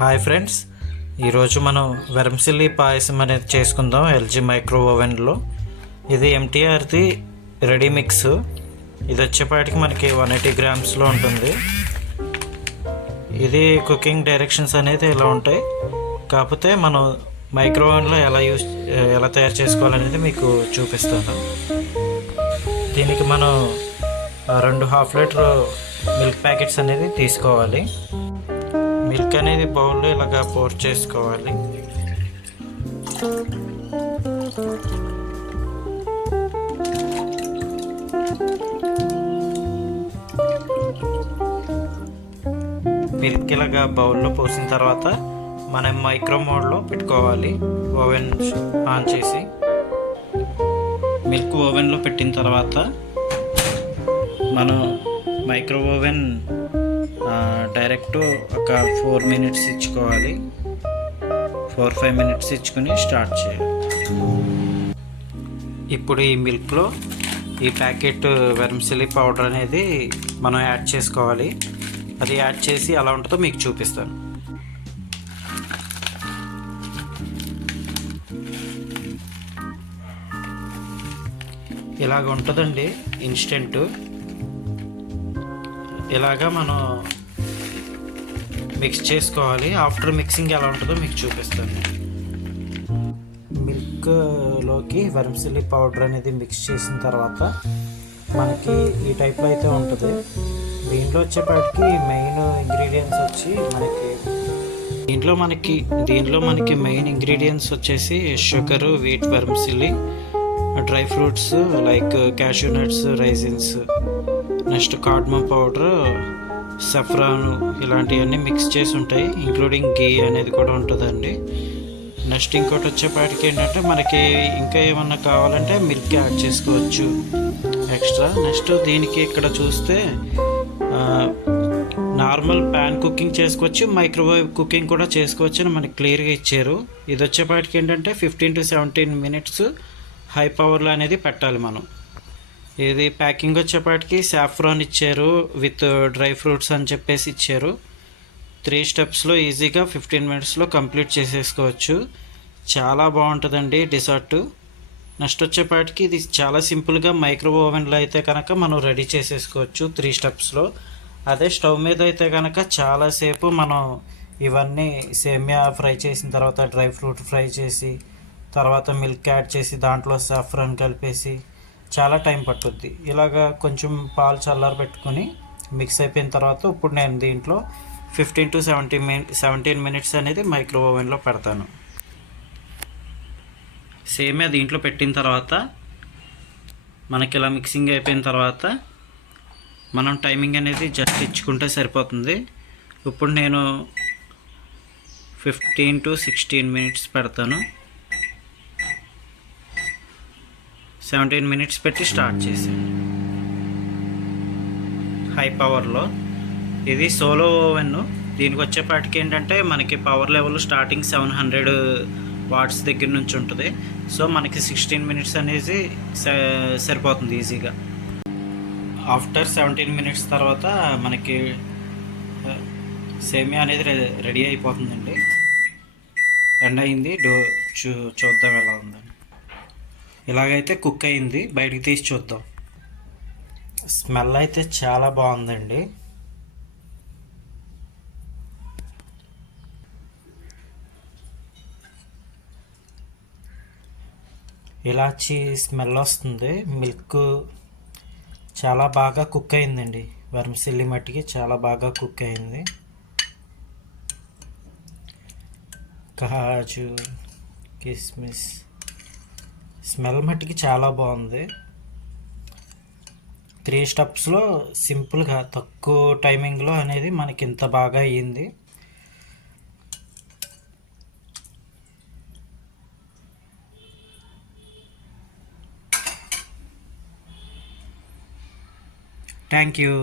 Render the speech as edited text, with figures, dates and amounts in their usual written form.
Hi friends, ఈరోజు మనం వెర్మిసిల్లీ పాయసం అనేది చేసుకుందాం ఎల్జీ మైక్రో ఓవెన్లో. ఇది ఎంటీఆర్ది రెడీ మిక్స్. ఇది వచ్చేపాటికి మనకి 180 గ్రామ్స్లో ఉంటుంది. ఇది కుకింగ్ డైరెక్షన్స్ అనేది ఇలా ఉంటాయి. కాకపోతే మనం మైక్రో ఓవెన్లో ఎలా తయారు చేసుకోవాలనేది మీకు చూపిస్తాను. దీనికి మనం 2 హాఫ్ లీటర్ మిల్క్ ప్యాకెట్స్ అనేది తీసుకోవాలి. మిల్క్ అనేది బౌల్లో ఇలాగా పోర్ చేసుకోవాలి. మిల్క్ ఇలాగా బౌల్లో పోసిన తర్వాత మనం మైక్రో మోడ్లో పెట్టుకోవాలి. ఓవెన్ ఆన్ చేసి మిల్క్ ఓవెన్లో పెట్టిన తర్వాత మనం మైక్రో ఓవెన్ డైరెక్ట్ ఒక 4 మినిట్స్ ఇచ్చుకోవాలి. 4-5 మినిట్స్ ఇచ్చుకొని స్టార్ట్ చేయాలి. ఇప్పుడు ఈ మిల్క్లో ఈ ప్యాకెట్ వెర్మిసిల్లీ పౌడర్ అనేది మనం యాడ్ చేసుకోవాలి. అది యాడ్ చేసి ఎలా ఉంటుందో మీకు చూపిస్తాను. ఇలాగ ఉంటుందండి ఇన్స్టెంట్. ఇలాగా మనం మిక్స్ చేసుకోవాలి. ఆఫ్టర్ మిక్సింగ్ ఎలా ఉంటుందో మీకు చూపిస్తాను. మిల్క్లోకి వెర్మిసిల్లీ పౌడర్ అనేది మిక్స్ చేసిన తర్వాత మనకి ఈ టైప్లో అయితే ఉంటుంది. దీంట్లో వచ్చేపాటికి మెయిన్ ఇంగ్రీడియంట్స్ వచ్చి దీంట్లో మనకి మెయిన్ ఇంగ్రీడియంట్స్ వచ్చేసి sugar, wheat vermicelli, dry fruits like cashew nuts, raisins, next cardamom powder, saffron, ఇలాంటివన్నీ మిక్స్ చేసి ఉంటాయి. ఇంక్లూడింగ్ గీ అనేది కూడా ఉంటుందండి. నెక్స్ట్ ఇంకోటి వచ్చేపాటికి ఏంటంటే మనకి ఇంకా ఏమన్నా కావాలంటే మిల్క్ యాడ్ చేసుకోవచ్చు ఎక్స్ట్రా. నెక్స్ట్ దీనికి ఇక్కడ చూస్తే నార్మల్ ప్యాన్ కుకింగ్ చేసుకోవచ్చు, మైక్రోవేవ్ కుకింగ్ కూడా చేసుకోవచ్చు అని మనకి క్లియర్గా ఇచ్చారు. ఇది వచ్చేపాటికి ఏంటంటే 15 to 17 మినిట్స్ హై పవర్లో అనేది పెట్టాలి మనం. ఇది ప్యాకింగ్ వచ్చేపాటికి సాఫ్రాన్ ఇచ్చారు విత్ డ్రై ఫ్రూట్స్ అని చెప్పేసి ఇచ్చారు. 3 స్టెప్స్లో ఈజీగా 15 మినిట్స్లో కంప్లీట్ చేసేసుకోవచ్చు. చాలా బాగుంటుందండి డిజర్ట్. నెక్స్ట్ వచ్చేపాటికి ఇది చాలా సింపుల్గా మైక్రో ఓవెన్లో అయితే కనుక మనం రెడీ చేసేసుకోవచ్చు 3 స్టెప్స్లో. అదే స్టవ్ మీద అయితే కనుక చాలాసేపు మనం ఇవన్నీ సేమియా ఫ్రై చేసిన తర్వాత డ్రై ఫ్రూట్ ఫ్రై చేసి తర్వాత మిల్క్ యాడ్ చేసి దాంట్లో సాఫ్రాన్ కలిపేసి చాలా టైం పట్టుద్ది. ఇలాగా కొంచెం పాలు చల్లారి పెట్టుకొని మిక్స్ అయిపోయిన తర్వాత ఇప్పుడు నేను దీంట్లో 15 to 17 మినిట్స్ అనేది మైక్రో ఓవెన్లో పెడతాను. సేమియా దీంట్లో పెట్టిన తర్వాత మనకి ఇలా మిక్సింగ్ అయిపోయిన తర్వాత మనం టైమింగ్ అనేది జస్ట్ ఇచ్చుకుంటే సరిపోతుంది. ఇప్పుడు నేను 15 to 16 మినిట్స్ పెడతాను. 17 మినిట్స్ పెట్టి స్టార్ట్ చేసాను హై పవర్లో. ఇది సోలో ఓవెన్. దీనికి వచ్చేపాటికి ఏంటంటే మనకి పవర్ లెవెల్ స్టార్టింగ్ 700 వాట్స్ దగ్గర నుంచి ఉంటుంది. సో మనకి 16 మినిట్స్ అనేది సరిపోతుంది ఈజీగా. ఆఫ్టర్ 17 మినిట్స్ తర్వాత మనకి సేమియా అనేది రెడీ అయిపోతుందండి. ఎండ్ అయింది. చూద్దాం ఎలా ఉందని. ఇలాగైతే కుక్ అయింది. బయటికి తీసి చూద్దాం. స్మెల్ అయితే చాలా బాగుందండి. ఇలాచి స్మెల్ వస్తుంది. మిల్క్ చాలా బాగా కుక్ అయిందండి. వెర్మిసిల్లీ మట్టికి చాలా బాగా కుక్ అయింది. కాజు, కిస్మిస్ స్మెల్ మట్టికి చాలా బాగుంది. 3 స్టెప్స్లో సింపుల్గా తక్కువ టైమింగ్లో అనేది మనకి ఇంత బాగా అయ్యింది. Thank you.